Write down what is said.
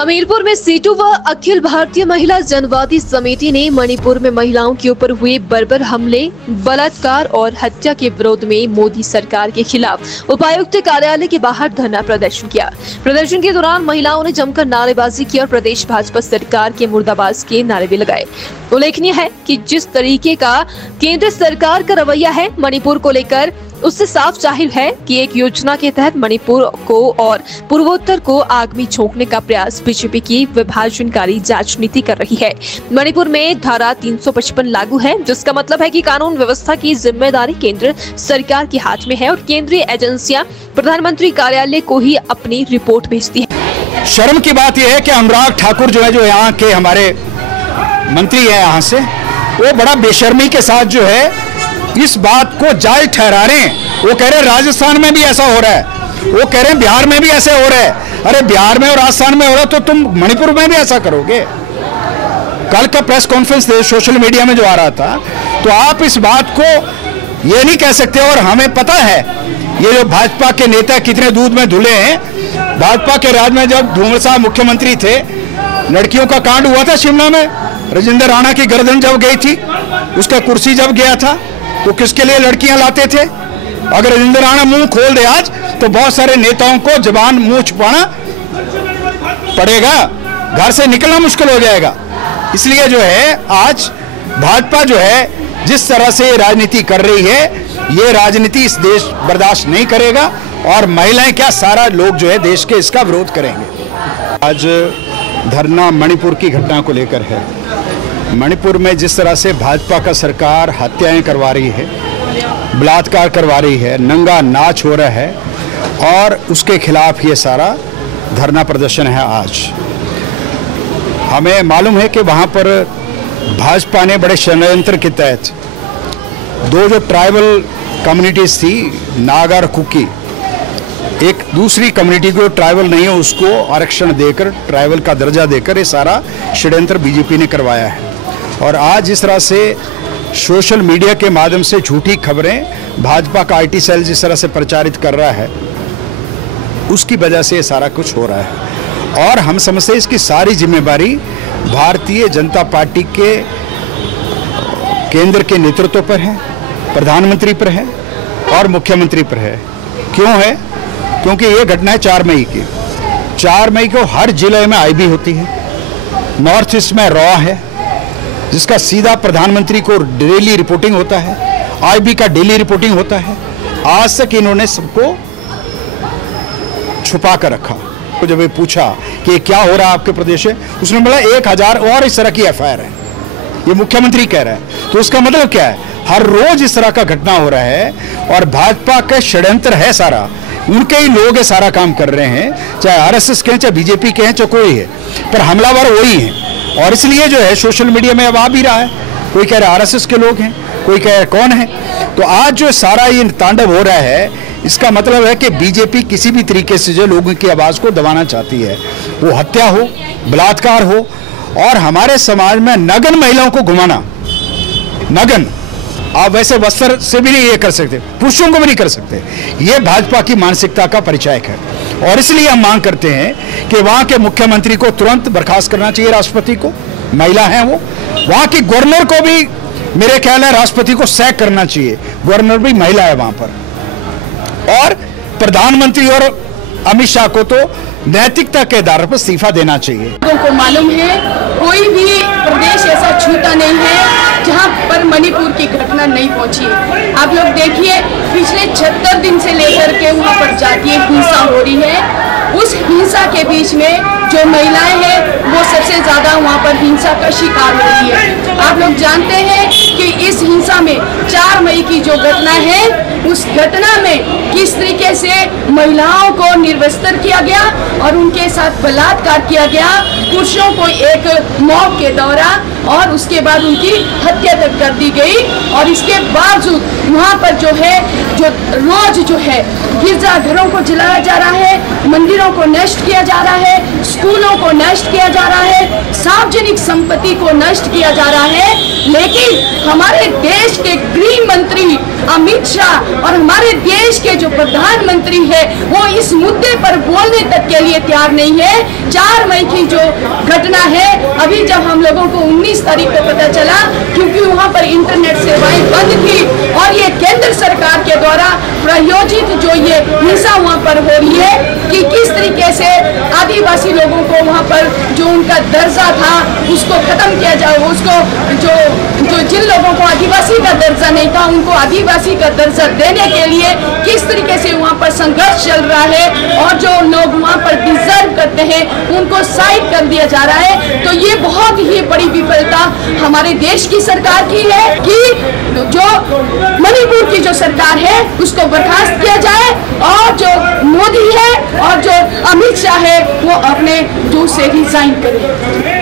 हमीरपुर में सीटू व अखिल भारतीय महिला जनवादी समिति ने मणिपुर में महिलाओं के ऊपर हुए बर्बर हमले, बलात्कार और हत्या के विरोध में मोदी सरकार के खिलाफ उपायुक्त कार्यालय के बाहर धरना प्रदर्शन किया। प्रदर्शन के दौरान महिलाओं ने जमकर नारेबाजी की और प्रदेश भाजपा सरकार के मुर्दाबाद के नारे भी लगाए। उल्लेखनीय है कि जिस तरीके का केंद्र सरकार का रवैया है मणिपुर को लेकर, उससे साफ जाहिर है कि एक योजना के तहत मणिपुर को और पूर्वोत्तर को आग में झोंकने का प्रयास बीजेपी की विभाजनकारी राजनीति कर रही है। मणिपुर में धारा 355 लागू है, जिसका मतलब है कि कानून व्यवस्था की जिम्मेदारी केंद्र सरकार के हाथ में है और केंद्रीय एजेंसियां प्रधानमंत्री कार्यालय को ही अपनी रिपोर्ट भेजती है। शर्म की बात यह है कि अनुराग ठाकुर जो यहाँ के हमारे मंत्री है, यहाँ से वो बड़ा बेशर्मी के साथ जो है इस बात को जायज ठहरा रहे हैं। वो कह रहे हैं राजस्थान में भी ऐसा हो रहा है, वो कह रहे हैं बिहार में भी ऐसे हो रहा है। अरे बिहार में और राजस्थान में हो रहा है तो तुम मणिपुर में भी ऐसा करोगे? कल का प्रेस कॉन्फ्रेंस सोशल मीडिया में जो आ रहा था, तो आप इस बात को ये नहीं कह सकते। और हमें पता है ये जो भाजपा के नेता कितने दूध में धुले हैं। भाजपा के राज में जब धूमल साहब मुख्यमंत्री थे, लड़कियों का कांड हुआ था शिमला में, राजेंद्र राणा की गर्दन जब गई थी, उसका कुर्सी जब गया था, तो किसके लिए लड़कियां लाते थे? अगर राजेंद्र राणा मुंह खोल दे आज, तो बहुत सारे नेताओं को जबान मुंह छुपाना पड़ेगा, घर से निकलना मुश्किल हो जाएगा। इसलिए जो है आज भाजपा जो है जिस तरह से राजनीति कर रही है, ये राजनीति इस देश बर्दाश्त नहीं करेगा और महिलाएं क्या सारा लोग जो है देश के इसका विरोध करेंगे। आज धरना मणिपुर की घटना को लेकर है। मणिपुर में जिस तरह से भाजपा का सरकार हत्याएं करवा रही है, बलात्कार करवा रही है, नंगा नाच हो रहा है, और उसके खिलाफ ये सारा धरना प्रदर्शन है। आज हमें मालूम है कि वहाँ पर भाजपा ने बड़े षड्यंत्र के तहत दो जो ट्राइबल कम्युनिटीज थी, नागा और कुकी, एक दूसरी कम्युनिटी को ट्राइबल नहीं है उसको आरक्षण देकर, ट्राइबल का दर्जा देकर ये सारा षड्यंत्र बीजेपी ने करवाया है। और आज जिस तरह से सोशल मीडिया के माध्यम से झूठी खबरें भाजपा का आईटी सेल जिस तरह से प्रचारित कर रहा है, उसकी वजह से ये सारा कुछ हो रहा है। और हम समझते हैं इसकी सारी जिम्मेदारी भारतीय जनता पार्टी के केंद्र के नेतृत्व पर है, प्रधानमंत्री पर है और मुख्यमंत्री पर है। क्यों है? क्योंकि ये घटना है 4 मई की। 4 मई को हर जिले में आईबी होती है, नॉर्थ ईस्ट में रॉ है जिसका सीधा प्रधानमंत्री को डेली रिपोर्टिंग होता है, आईबी का डेली रिपोर्टिंग होता है। आज तक इन्होंने सबको छुपा कर रखा। तो जब ये पूछा कि क्या हो रहा है आपके प्रदेश में, उसने बोला 1000 और इस तरह की एफआईआर है, ये मुख्यमंत्री कह रहा है। तो उसका मतलब क्या है? हर रोज इस तरह का घटना हो रहा है और भाजपा का षड्यंत्र है सारा, उनके ही लोग ये सारा काम कर रहे हैं, चाहे आरएसएस के हैं, चाहे बीजेपी के हैं, चाहे कोई है, पर हमलावर वही है। और इसलिए जो है सोशल मीडिया में अब आ भी रहा है, कोई कह रहा है आरएसएस के लोग हैं, कोई कह रहा है कौन है। तो आज जो सारा ये तांडव हो रहा है, इसका मतलब है कि बीजेपी किसी भी तरीके से जो लोगों की आवाज़ को दबाना चाहती है, वो हत्या हो, बलात्कार हो, और हमारे समाज में नग्न महिलाओं को घुमाना। नग्न आप वैसे वस्त्र से भी नहीं ये कर सकते, पुरुषों को भी नहीं कर सकते। ये भाजपा की मानसिकता का परिचायक है। और इसलिए हम मांग करते हैं कि वहाँ के मुख्यमंत्री को तुरंत बर्खास्त करना चाहिए, राष्ट्रपति को, महिला हैं वो। वहाँ की गवर्नर को भी मेरे ख्याल है राष्ट्रपति को सैक करना चाहिए, गवर्नर भी महिला है वहाँ पर। और प्रधानमंत्री और अमित शाह को तो नैतिकता के आधार पर इस्तीफा देना चाहिए। लोगों को मालूम है कोई भी प्रदेश ऐसा छूटा नहीं है जहां पर मणिपुर की घटना नहीं पहुंची है। आप लोग देखिए, पिछले 76 दिन से लेकर के वहां पर जातीय हिंसा हो रही है। उस हिंसा के बीच में जो महिलाएं हैं वो सबसे ज्यादा वहां पर हिंसा का शिकार हो रही है। आप लोग जानते हैं कि इस हिंसा में 4 मई की जो घटना है, उस घटना में किस तरीके से महिलाओं को निर्वस्त्र किया गया और उनके साथ बलात्कार किया गया, पुरुषों को एक मॉब के दौरान, और उसके बाद उनकी हत्या तक कर दी गई। और इसके बावजूद वहाँ पर जो है, जो रोज जो है गिरजाघरों को जलाया जा रहा है, मंदिरों को नष्ट किया जा रहा है, स्कूलों को नष्ट किया जा रहा है, सार्वजनिक संपत्ति को नष्ट किया जा रहा है। लेकिन हमारे देश के गृह मंत्री अमित शाह और हमारे देश के जो प्रधानमंत्री है वो इस मुद्दे पर बोलने तक के लिए तैयार नहीं है। 4 मई की जो घटना है, अभी जब हम लोगों को 19 तारीख को पता चला, क्योंकि वहां पर इंटरनेट सेवाएं बंद थी और ये केंद्र सरकार के द्वारा प्रायोजित जो ये हिंसा वहां पर हो रही है कि किस तरीके से आदिवासी लोगों को वहां पर जो उनका दर्जा था उसको खत्म किया जाए, उसको जो जिन लोगों को आदिवासी का दर्जा नहीं था उनको आदिवासी का दर्जा देने के लिए किस तरीके से वहां पर संघर्ष चल रहा है और जो लोग वहां पर डिजर्व करते हैं उनको साइड कर दिया जा रहा है। तो ये बहुत ही बड़ी विफलता हमारे देश की सरकार की है कि जो मणिपुर की जो सरकार है उसको बर्खास्त किया जाए और जो मोदी है और जो अमित शाह है वो अपने जो से रिजाइन करें।